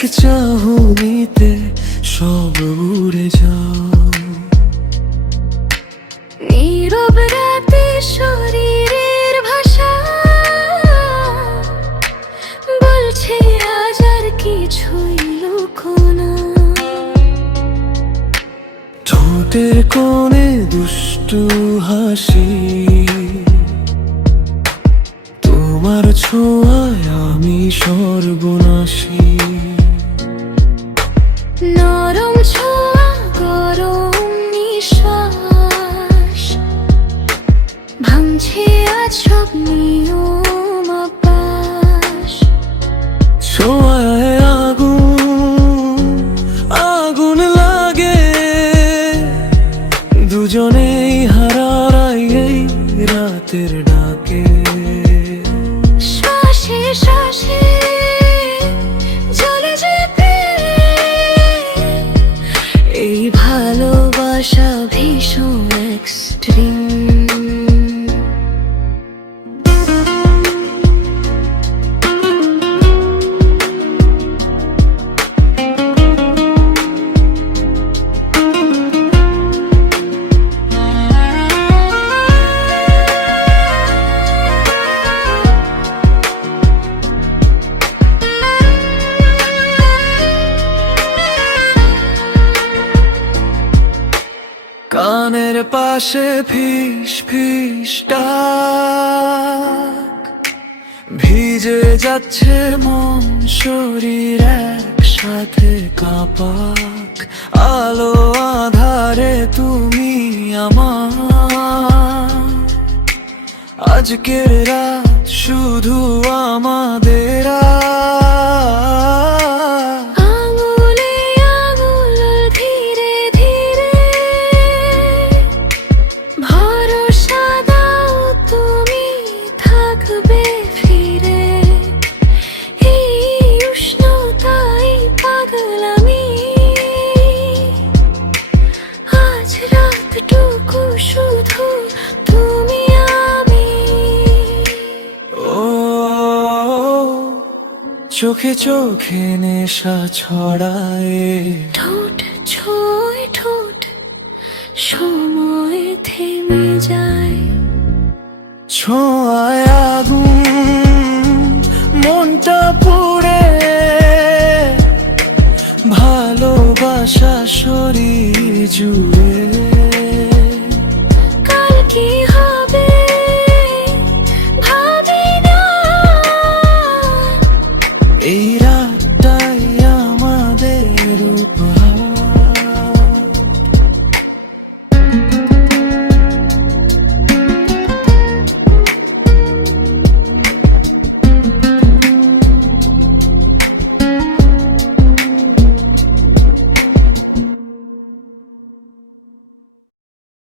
এক চাহনিতে সব উড়ে যাও। নীরব রাতে শরীরের ভাষা বলছে আজ আর কিছুই লুকোনা। ঠোঁটের কোণে দুষ্টু হাসি, তোমার ছোঁয়ায় আমি সর্বনাশী। নরম ছোঁয়া গরম নিঃশ্বাস ভাঙছে আজ সব নিয়ম আবাস। ছোঁয়ায় আগুন আগুন লাগে, দুজনেই হারাই এই রাতের ডাকে। শ্বাসে শ্বাসে জ্বলে যেতে এই ভালোবাসা ভীষণ এক্সট্রিম। কানের পাশে ফিস ফিস ডাক, ভিজে যাচ্ছে মন শরীর একসাথে কাঁপাক। আলো আধারে তুমি আমার, আজকের রাত শুধু আমাদের। আঙুলে আঙুল ধীরে ধীরে ভরসা দাও তুমি থাকবে ফিরে। এই উষ্ণতাই পাগলামি, আজ রাতটুকু শুধু তুমি আমি। ও চোখে চোখে নেশা ছড়ায়, ঠোঁট ছোঁয় ঠোঁট সময় থেমে যায়। ছোঁয়ায় আগুন মনটা পুড়ে, ভালোবাসা শরীর জুড়ে।